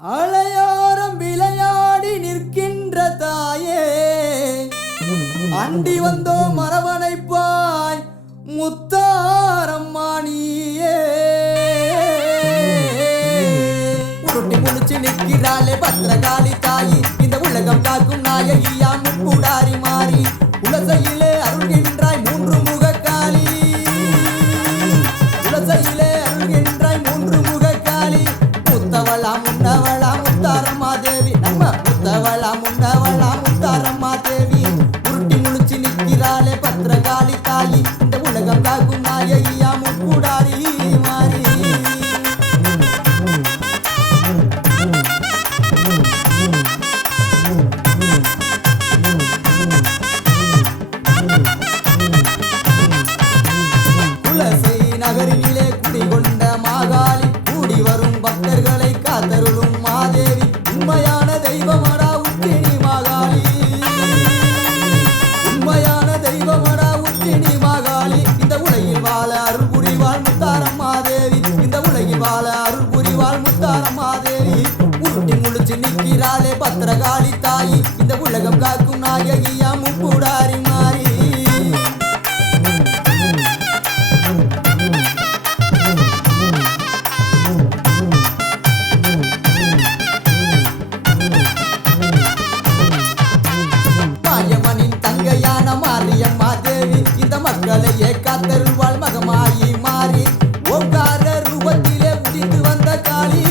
அலையோரம் விளையாடி நிற்கின்ற தாயே, அண்டி வந்தோ மரவணைப்பாய் முத்தாரம்மானியே. உருட்டி முடிச்சு நிற்கிறாளே பத்திரகாளி தாயி, இந்த உலகம் காக்கும் நாயகியா முக்கூடாரி மாறி. உலசையிலே அருள்கின்றாய் மூன்று முகக்காளி, உலசையிலே அருள்கின்றாய் மூன்று முகக்காளி. முத்தவளா முன்னவளா முத்தாரம்மா தேவி, நம்ம முத்தவளா முன்னவளா முத்தாரம்மா தேவி. உருட்டி முழிச்சு நிற்கிறாளே பத்திரகாளி தாயி, இந்த உலகம் காக்கும் நாயகியா முக்கூடாரி மாறி. குலசை நகரினிலே குடிகொண்ட மாகாளி, கூடி வரும் பக்தர்களை காத்தருளும் மாதேவி. உண்மையான தெய்வமடா உத்தினி மாகாளி, உண்மையான தெய்வமடா உத்தினி மாகாளி. இந்த உலகில் வாழ அருள் புரிவாள் முத்தாரம்மா தேவி, இந்த உலகில் வாழ அருள் புரிவாள் முத்தாரம்மா தேவி. உருட்டி முழிச்சு நிற்கிறாளே பத்திரகாளி தாயி, இந்த உலகம் காக்கும் நாயகியா முக்கூடாரி மாறி. மாயவனின் தங்கையான மாரியம்மா தேவி, இந்த மக்களையே காத்தருள்வாள் மகமாயி மாறி. ஓங்கார ரூபத்திலே உதித்து வந்த காளி,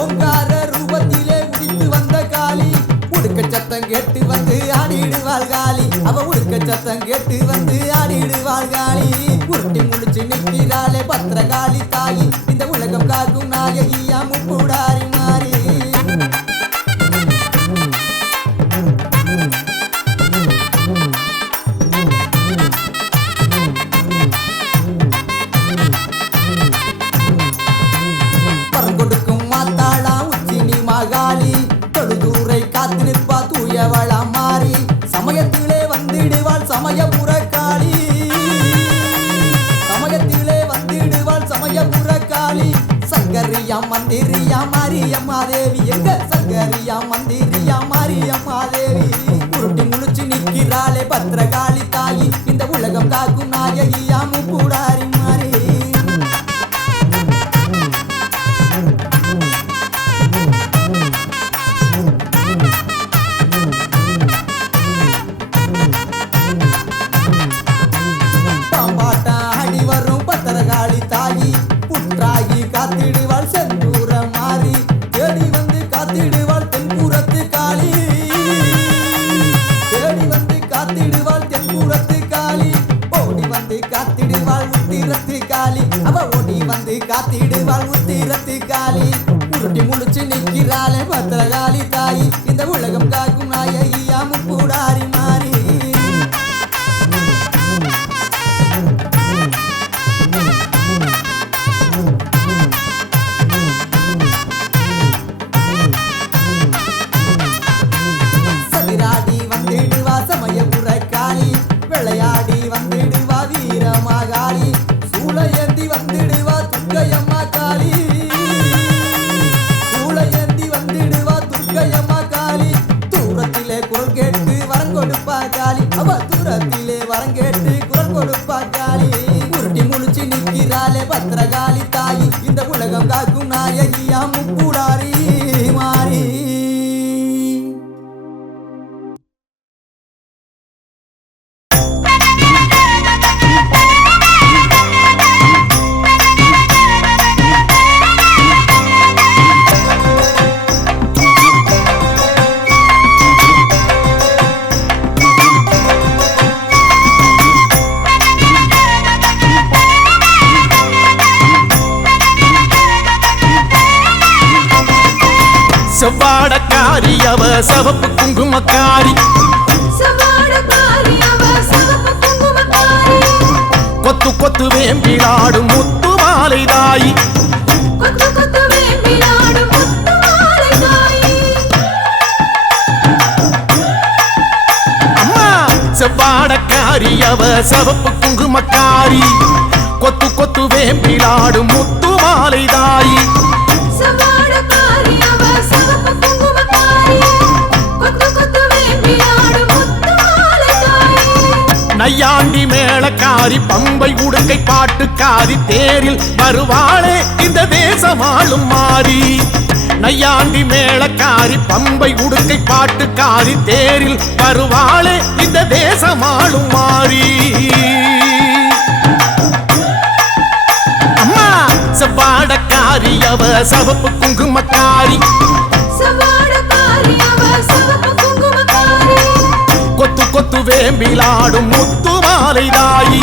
ஓங்கார ரூபத்திலே உதித்து வந்த காளி. உடுக்க சத்தம் கேட்டு வந்து ஆடிடுவாள் காளி, அவ உடுக்க சத்தம் கேட்டு வந்து ஆடிடுவாள் காளி. உருட்டி முடிச்சு நிற்கிறாளே பத்திரகாளி தாயி, இந்த உலகம் காக்கும் நாயகியா முக்கூடாரி மாறி. பரங்கொடுக்கும் மாத்தாளா உச்சினி மகாளி, தொழுதூரை காத்து நிற்பா தூயவளா மாறி. சமயத்திலே வந்திடுவாள் சமயபுர காளி, சமயத்திலே வந்திடுவாள் சமயபுர காளி. சங்கரியா மந்திரியா மாரியம்மா தேவி, எங்க சங்கரியா மந்திரியா மாரியம்மா தேவி. உருட்டி முழிச்சு நிற்கிறாளே பத்திரகாளி தாயி, இந்த உலகம் காக்கும் நாயகியா முக்கூடாரி மாறி. பாம்பாட்டா ஆடி வரும் பத்திரகாளி தாயி, புற்றாகி காத்திடுவாள் செந்தூர மாறி. தேடி வந்து காத்திடுவாள் தென்புறத்து காளி, தேடி வந்து காத்திடுவாள் தென்புறத்து காளி. ஓடி வந்து காத்திடுவாள் உத்திரத்து காளி, அவ ஓடி வந்து காத்திடுவாள் உத்திரத்து காளி. உருட்டி முழிச்சு நிற்கிறாளே பத்திரகாளி தாயி, இந்த உலகம் காக்கும் நாயகியா முக்கூடாரி மாறி. சதிராடி வந்திடுவா சமயபுர காளி, விளையாடி வந்திடுவா வீரமாகாளி. சூளையேந்தி வந்திடுவா துர்க்கையம்மா காளி, சூளையேந்தி வந்திடுவா துர்க்கையம்மா காளி. தூரத்திலே குரல் கேட்டு வரம் கொடுப்பா காளி, அவ தூரத்திலே வரம் கேட்டு குரல் கொடுப்பா காளி. உருட்டி முழிச்சு நிற்கிறாளே பத்திரகாளி தாயி, இந்த உலகம் காக்கும் நாயகியா முக்கூடாரி மாறி. செவ்வாடக்காரி அவ சிவப்பு குங்குமக்காரி, கொத்து கொத்து வேம்பிலாடும் முத்து மாலை தாயி. அம்மா செவ்வாடக்காரி அவ சிவப்பு குங்குமக்காரி, கொத்து கொத்து வேம்பிலாடும் முத்து மாலை தாயி. பம்பை உடுக்கை பாட்டுக்காரி தேரில் வருவாளே இந்த தேசமாளும் மாறி. நையாண்டி மேளக்காரி பம்பை உடுக்கை பாட்டுக்காரி தேரில் வருவாளே இந்த தேசமாளும் மாறி. அம்மா செவ்வாடக்காரி அவ சவப்பு குங்குமக்காரி, கொத்து கொத்து வேம்பிலாடும் முத்து மாலை தாயி.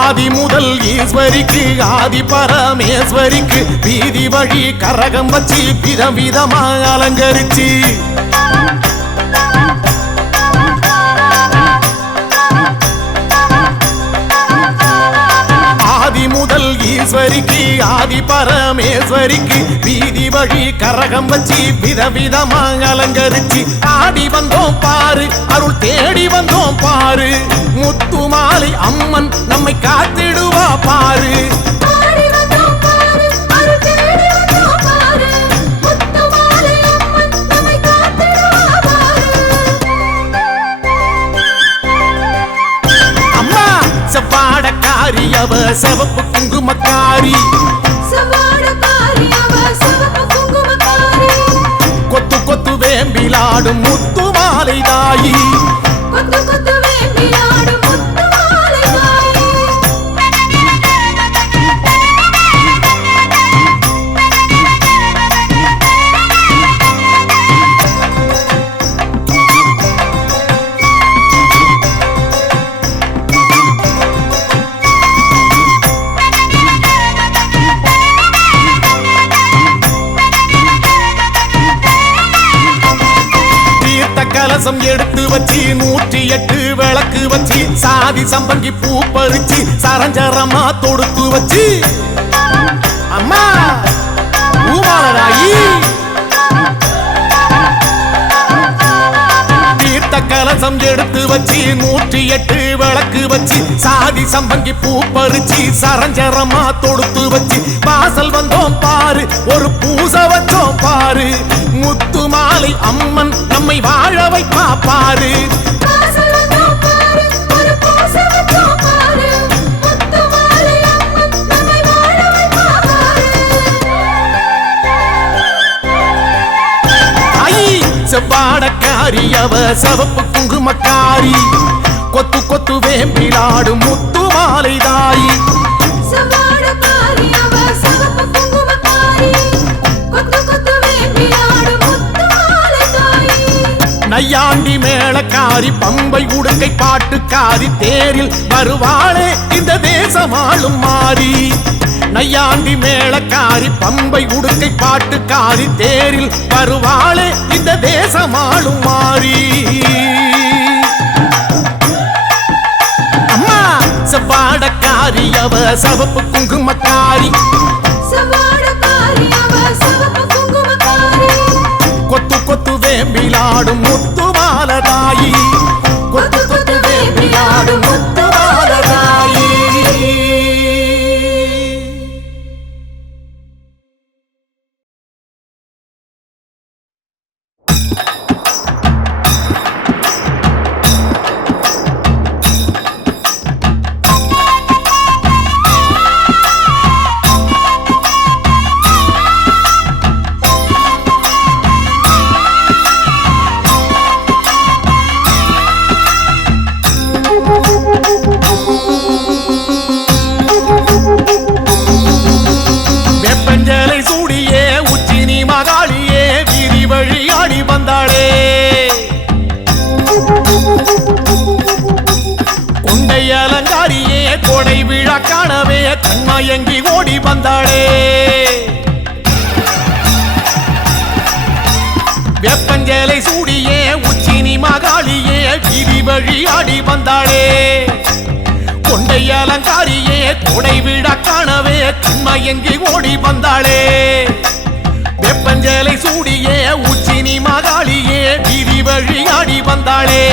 ஆதி முதல் ஈஸ்வரிக்கு ஆதி பரமேஸ்வரிக்கு வீதி வழி கரகம் வச்சு விதம் விதமா அலங்கரிச்சு. ஆதி முதல் ஈஸ்வரிக்கு ஆதி பரமேஸ்வரிக்கு வீதி வழி கரகம் வச்சு விதவிதமா அலங்கரிச்சு. ஆடி வந்தோம் பாரு அருள் தேடி வந்தோம் பாரு, முத்துமாலை அம்மன் நம்மை காத்திடுவா பாரு. அம்மா செவ்வாடக்காரி அவ சிவப்பு குங்குமக்காரி, கொத்து கொத்து வேம்பிலாடும் முத்து மாலை தாயி. கலசம் எடுத்து வச்சு 108 விளக்கு வச்சு சாதி சம்பங்கி பூ பறிச்சு சரஞ்சரமா தொடுத்து வச்சு. அம்மா பூமாலராயி தீர்த்த கலசம் எடுத்து வச்சு 108 விளக்கு வச்சு சாதி சம்பங்கி பூ பறிச்சு சரஞ்சரமா தொடுத்து வச்சு. வாசல் வந்தோம் பாரு ஒரு பூசை வச்சோம் பாரு, முத்து மாலை அம்மன் நம்மை வாழ வைப்பா பாரு. செவ்வாடக்காரி அவ சிவப்பு குங்குமக்காரி, கொத்து கொத்து வேம்பிலாடும் முத்து மாலை தாயி. நையாண்டி மேளக்காரி பம்பை உடுக்கை பாட்டுக்காரி தேரில் வருவாளே இந்த தேசமாளும் மாறி. நையாண்டி மேளக்காரி பம்பை உடுக்கை பாட்டுக்காரி தேரில் வருவாளே இந்த தேசமாளும் மாறி. அம்மா செவ்வாடக்காரி அவ சிவப்பு குங்குமக்காரி, கொத்து கொத்து வேம்பிலாடும் முத்து மாலை தாயி. கொத்து கொத்து வேம்பிலாடும் முத்து மாலை தாயி. கண்மயங்கி ஓடி வந்தாளே. வெப்பஞ்சேலை சூடியே வீதி வழி ஆடி வந்தாளே கொண்டை அலங்காரியே கொடை விழா காணவே கண்மயங்கி ஓடி வந்தாளே வெப்பஞ்சலை சூடியே உச்சினி மகாளியே வீதி வழி ஆடி வந்தாளே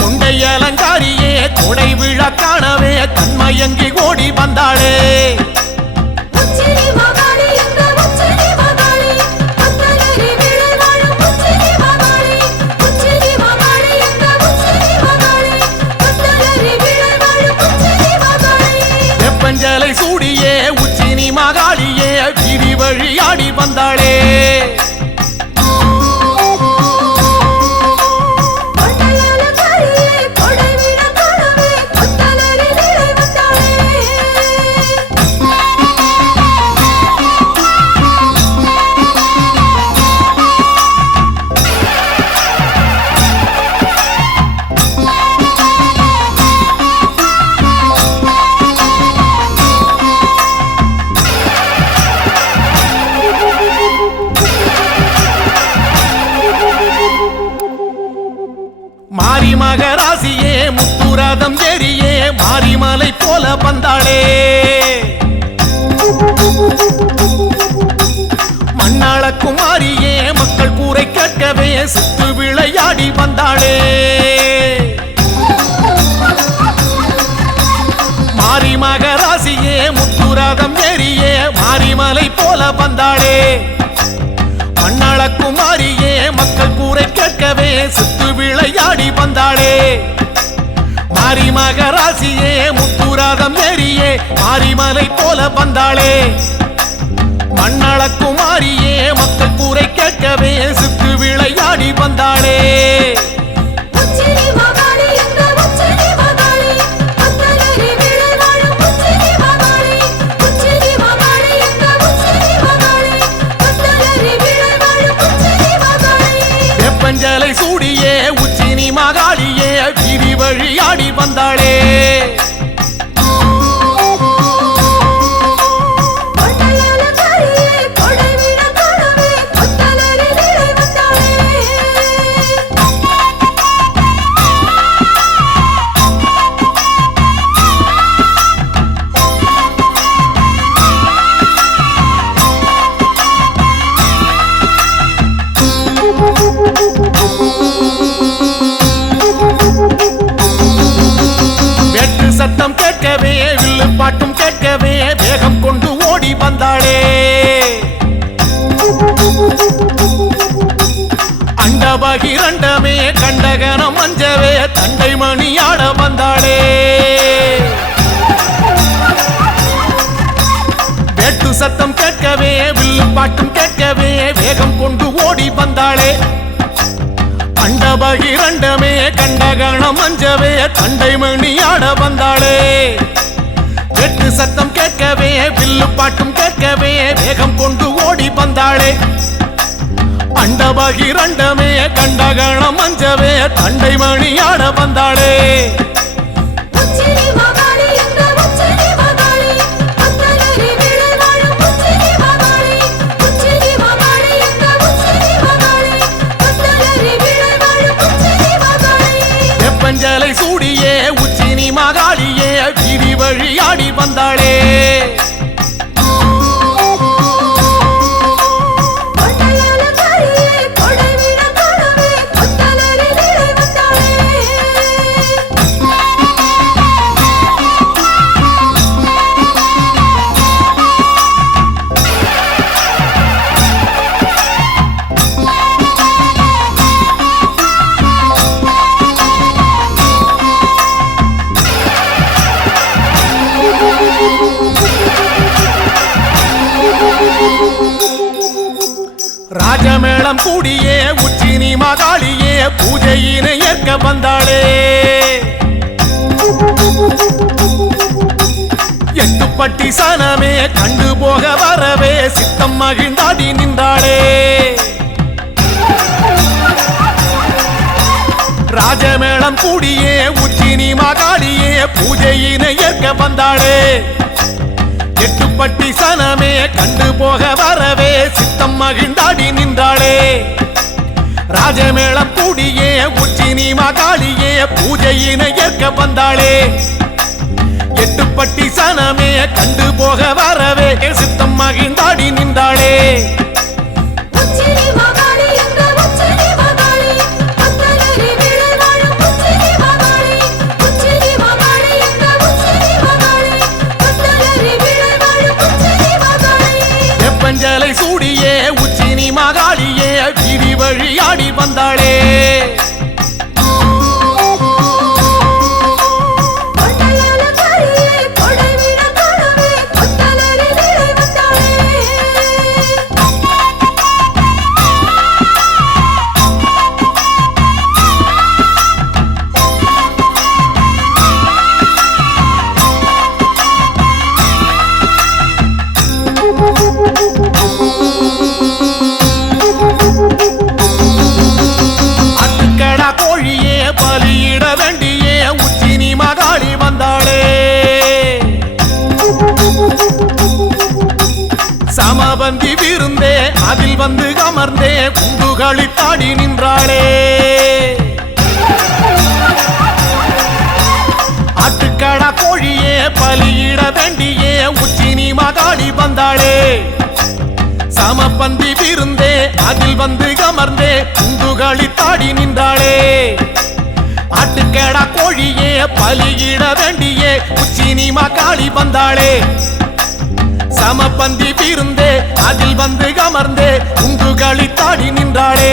கொண்டை அலங்காரியே கொடை விழா காணவே கண்மயங்கி ஓடி வந்தாளே வெப்பஞ்சலை சூடியே உச்சினி மகாளியே வீதி வழி ஆடி வந்தாளே மாரி மகராசியே முத்துரதம் ஏறியே மாரிமலை போல வந்தாளே மண்ணாள குமாரியே மக்கள் கூரை கேட்கவே சுத்து விளையாடி வந்தாளே மாரி மகராசியே முத்துரதம் ஏறியே மாரிமலை போல வந்தாளே மண்ணாள குமாரியே மக்கள் கூரை கேட்கவே சுத்து விளையாடி வந்தாளே மாரி மகராசியே முத்துரதம் ஏறியே மாரிமலை போல வந்தாளே மண்ணாள குமாரியே மக்கள் கூரை கேட்கவே சுத்து விளையாடி வந்தாளே வெப்பஞ்சலை சூடியே உச்சினி மகாளியே வீதி வழி ஆடி வந்தாளே வெட்டு சத்தம் கேட்கவே வில்லு பாட்டும் கேட்கவே வேகம் கொண்டு ஓடி வந்தாளே அண்டபகிரண்டமே கண்டகனம் மஞ்சவே தண்டை மணியாட வந்தாளே வெட்டு சத்தம் கேட்கவே வில்லு பாட்டும் கேட்கவே வேகம் கொண்டு ஓடி வந்தாளே அண்டபகிரண்டமே கண்டகணம் மஞ்சவே தண்டை மணியாட வந்தாளே வெட்டு சத்தம் கேட்கவே வில்லு பாட்டும் கேட்கவே வேகம் கொண்டு ஓடி வந்தாளே அண்டபகிரண்டமே கண்டகணம் மஞ்சவே தண்டை மணியாட வந்தாளே வெப்பஞ்சலை சூடியே உச்சினி மகாளியே வீதி வழி ஆடி வந்தாளே ராஜமேளம் கூடியே உச்சினி மகாளியே பூஜையினை ஏற்க வந்தாளே எட்டுப்பட்டி சனமே கண்டு போக வரவே சித்தம் மகிழ்ந்தாடி நின்றாளே ராஜமேளம் கூடியே உச்சினி மகாளியே பூஜையினை ஏற்க வந்தாளே எட்டுப்பட்டி சனமே கண்டு போக வரவே சித்தம் மகிழ்ந்தாடி நின்றாளே ராஜமேளம் கூடியே உச்சினி மகாளியே பூஜையினை ஏற்க வந்தாளே எட்டுப்பட்டி சனமே கண்டு போக வரவே சித்தம் மகிழ்ந்தாடி நின்றாளே வெப்பஞ்சலை சூடியே உச்சினி மகாளியே வீதி வழியாடி வந்தாளே பலியிட வேண்டியே உச்சினி மகாளி வந்தாளே சமபந்தி விருந்தே அதில் வந்து அமர்ந்தே குண்டுகளி தாடி நின்றாளே ஆட்டுக்கடா கோழியே பலியிட வேண்டியே உச்சினி மகாளி வந்தாளே சமபந்தி விருந்தே அதில் வந்து அமர்ந்தே குண்டுகளி தாடி நின்றாளே ஆட்டுக்கடா கோழியே பலியிட வேண்டியே உச்சினி மகாளி வந்தாளே சமபந்தி விருந்தே அதில் வந்து அமர்ந்தே குண்டுகளி தாடி நின்றாளே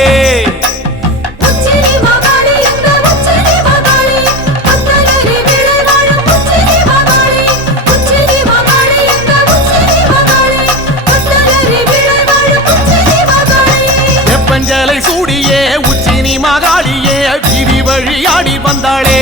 வெப்பஞ்சலை சூடியே உச்சினி மகாளியே வீதி வழியாடி வந்தாளே